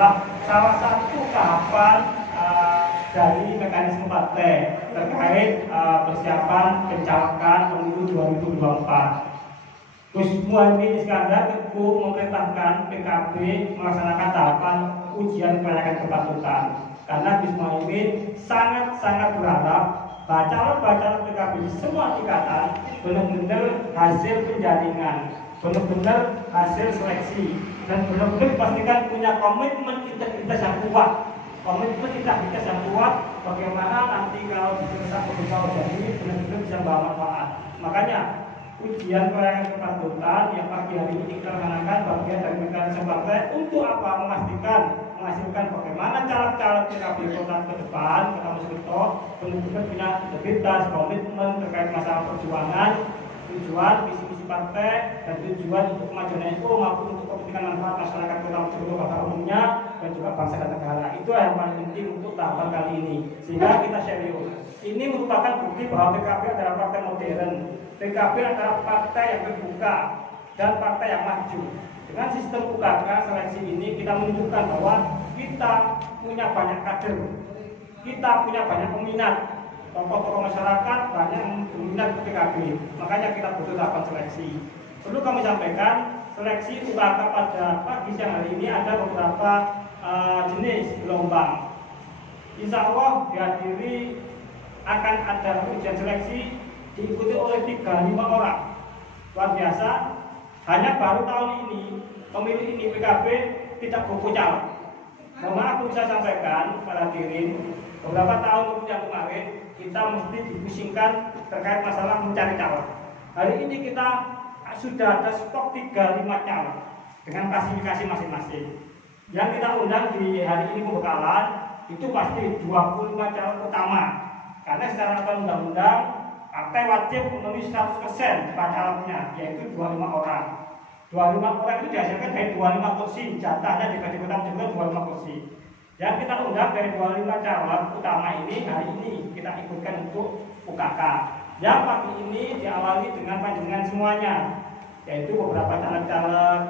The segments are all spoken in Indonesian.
adalah salah satu tahapan dari mekanisme partai terkait persiapan pencalonan pemilu 2024. Gus Muhaimin Iskandar Teguh memerintahkan PKB melaksanakan tahapan ujian kelayakan kepatutan karena Gus Muhaimin sangat berharap calon-calon PKB di semua tingkatan benar-benar hasil penjaringan, benar-benar hasil seleksi, dan benar-benar dipastikan punya komitmen integritas yang kuat. Komitmen integritas yang kuat bagaimana nanti kalau diselesaikan beberapa jadi benar-benar bisa membawa manfaat. Makanya ujian kelayakan kepatutan yang pagi hari ini kita laksanakan bagian dari mekanisme partai untuk apa? Menghasilkan bagaimana caleg-caleg PKB kota ke depan, Kota Mojokerto benar-benar punya integritas, komitmen terkait masalah perjuangan, tujuan, visi-misi partai, dan tujuan untuk kemajuan NU maupun untuk kepentingan manfaat masyarakat Kota Mojokerto pada umumnya dan juga bangsa dan negara. Itu yang paling penting untuk tahapan kali ini. Sehingga kita serius. Ini merupakan bukti bahwa PKB adalah partai modern. PKB adalah partai yang terbuka dan partai yang maju. Dengan sistem UKK seleksi ini kita menunjukkan bahwa kita punya banyak kader, kita punya banyak peminat, tokoh-tokoh masyarakat banyak yang berminat ke PKB. Makanya kita butuh tahapan seleksi. Perlu kami sampaikan, seleksi UKK pada pagi siang hari ini ada beberapa jenis gelombang. Insya Allah dihadiri akan ada ujian seleksi diikuti oleh 35 orang. Luar biasa. Hanya baru tahun ini, pemilu ini PKB tidak gopocal. Mohon maaf saya sampaikan pada hadirin, beberapa tahun yang kemarin kita mesti dipusingkan terkait masalah mencari calon. Hari ini kita sudah ada stok 35 calon dengan klasifikasi masing-masing. Yang kita undang di hari ini pembekalan itu pasti 25 calon utama. Karena secara undang-undang partai wajib memenuhi 100% calonnya, yaitu 25 orang. 25 orang itu dihasilkan dari 25 kursi, jatahnya dibagi Kota Mojokerto 25 kursi. Yang kita undang dari 25 calon utama ini hari ini kita ikutkan untuk UKK. Yang pagi ini diawali dengan panjenengan semuanya, yaitu beberapa caleg-caleg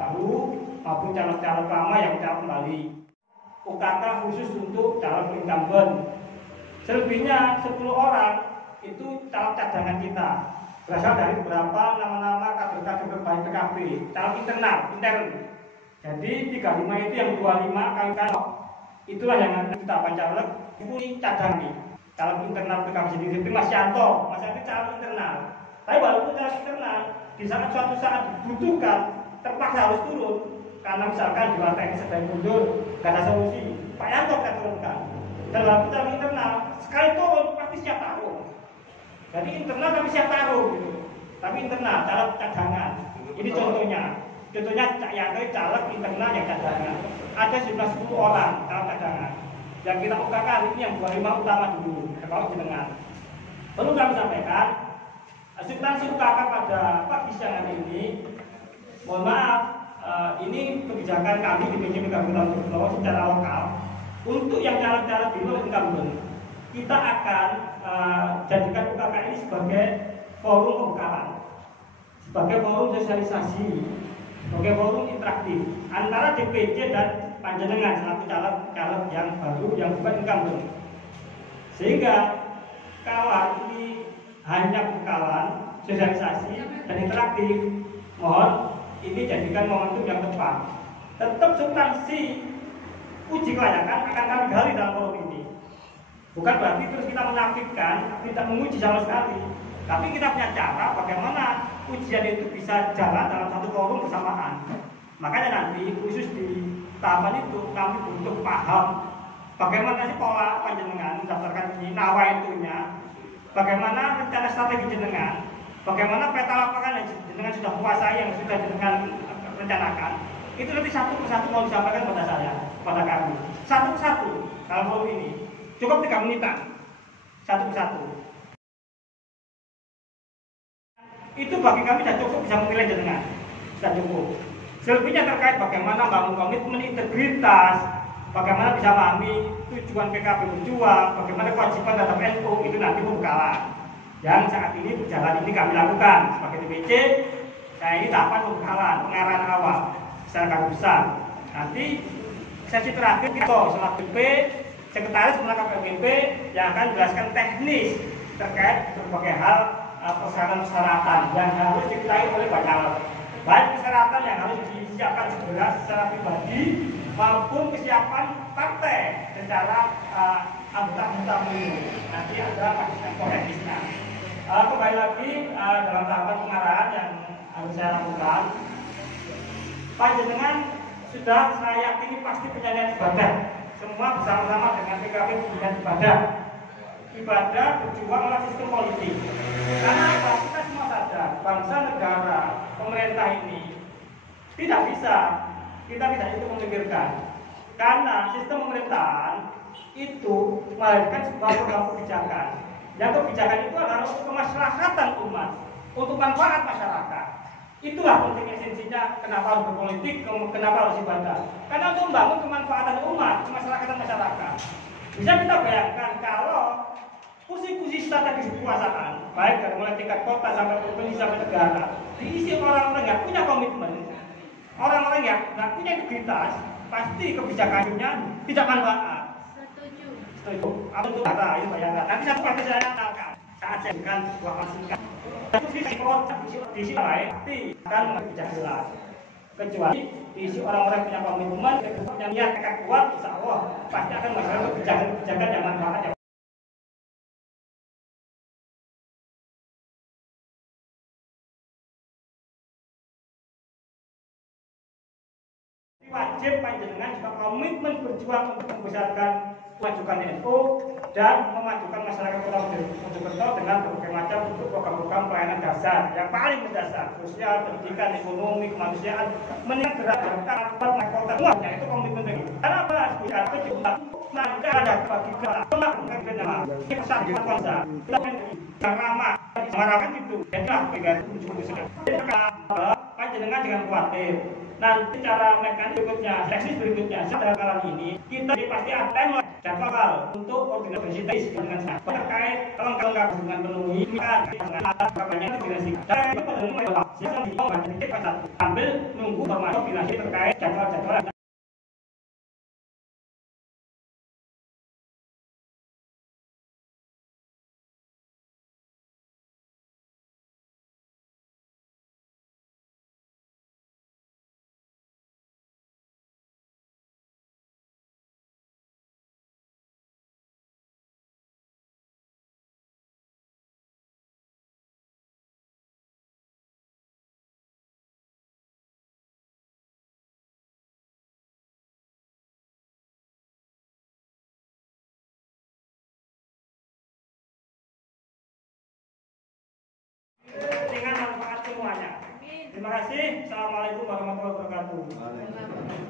baru maupun caleg-caleg lama yang calon kembali. UKK khusus untuk calon incumbent. Selebihnya 10 orang itu calon cadangan kita, berasal dari beberapa nama-nama kader-kader terbaik PKB, calon intern. Jadi 35 itu yang 25 kali itulah yang nanti kita caleg itu cadangan. Calon internal PKB sendiri itu Mas Yanto itu calon internal. Tapi walaupun calon internal, di saat suatu saat dibutuhkan terpaksa harus turun karena misalkan di luar teknis sedang mundur, gak ada solusi, Pak Yanto kita turunkan. Dan walaupun calon internal sekali turun pasti siap taruh. Jadi internal tapi siap taruh gitu. Tapi internal caleg cadangan. Ini contohnya. Contohnya Cak Yanto caleg internal yang cadangan. Ada jumlah 10 orang caleg cadangan. Yang kita UKK ini yang 25 utama dulu. Kalau jenengan. Perlu kami sampaikan, substansi UKK pada pagi siang hari ini, mohon maaf, ini kebijakan kami di PJP Kabupaten Mojokerto secara lokal. Untuk yang caleg-caleg di luar incumbent, kita akan jadikan UKK ini sebagai forum pembekalan, sebagai forum sosialisasi, sebagai forum interaktif antara DPC dan panjenengan selaku caleg-caleg yang baru yang bukan incumbent. Sehingga kalau ini hanya pembekalan, sosialisasi dan interaktif, mohon ini jadikan momentum yang tepat. Tetap substansi uji kelayakan akan kami gali dalam forum ini. Bukan berarti terus kita menafikan, tidak menguji sama sekali. Tapi kita punya cara bagaimana ujian itu bisa jalan dalam satu forum bersamaan. Makanya nanti khusus di tahapan itu kami butuh paham bagaimana sih pola panjenengan berdasarkan ini nawaitunya, bagaimana rencana strategi jenengan, bagaimana peta lapangan yang jenengan sudah kuasai, yang sudah jenengan rencanakan. Itu nanti satu persatu mau disampaikan pada saya, pada kami. Satu persatu dalam forum ini. Cukup 3 menitan. Satu persatu. Itu bagi kami sudah cukup bisa menilai jenengan. Sudah cukup. Selebihnya terkait bagaimana membangun komitmen integritas, bagaimana bisa memahami tujuan PKB berjuang, bagaimana kewajiban terhadap NU, itu nanti pembekalan. Yang saat ini berjalan ini kami lakukan sebagai DPC. Saya ini tahapan pembekalan, pengarahan awal secara besar. Nanti Sesi terakhir kita selaku BP, Sekretaris Melangkap LGP yang akan menjelaskan teknis terkait berbagai hal persyaratan yang harus diketahui oleh banyak hal. Baik persyaratan yang harus disiapkan segera secara pribadi maupun kesiapan partai secara anggota pemilu. Nanti ada kajian teknisnya. Kembali lagi dalam tahapan pengarahan yang harus saya lakukan. Panjenengan sudah saya yakini pasti punya niat ibadah. Semua bersama-sama dengan PKB punya ibadah. Ibadah berjuang oleh sistem politik. Karena apa? Kita semua sadar bangsa negara pemerintah ini tidak bisa kita tidak itu memikirkan. Karena sistem pemerintahan itu melahirkan sebuah program kebijakan. Yang kebijakan itu adalah untuk kemaslahatan umat, untuk manfaat masyarakat. Itulah penting esensinya kenapa harus berpolitik, kenapa harus ibadah. Karena untuk membangun kemanfaatan umat, kemaslahatan masyarakat. Bisa kita bayangkan kalau kursi-kursi strategis kekuasaan, baik dari mulai tingkat kota sampai provinsi sampai negara, diisi orang-orang yang punya komitmen, orang-orang yang nggak punya integritas, pasti kebijakannya tidak manfaat. Setuju. Apa itu kata? Itu bayangkan. Nanti satu partai saya nyatakan, saat saya berikan sebuah masukan. Diisi lain, pasti akan tidak jelas. Kecuali diisi orang-orang punya komitmen, punya niat tekad kuat, insya Allah pasti akan melakukan kebijakan yang manfaat. Wajib panjenengan juga komitmen berjuang untuk membesarkan memajukan NU dan memajukan masyarakat Kota Mojokerto dengan berbagai macam bentuk program-program pelayanan dasar yang paling mendasar, sosial, pendidikan, ekonomi, kemanusiaan, meningkatkan kota semuanya itu komitmen ini. Karena apa? Kita juga nanti ada bagi kita melakukan kesatuan bangsa, yang ramah, masyarakat itu, jadilah pegang ujung-ujungnya. Panjenengan jangan khawatir. Nanti cara mekanis berikutnya, teknis berikutnya, setelah kali ini kita pasti akan jadwal untuk organisasi dengan sangat terkait kelengkapan dengan penuhi dengan banyak koordinasi dan sambil nunggu informasi koordinasi terkait jadwal-jadwal. Dengan manfaat semuanya. Terima kasih. Assalamualaikum warahmatullahi wabarakatuh.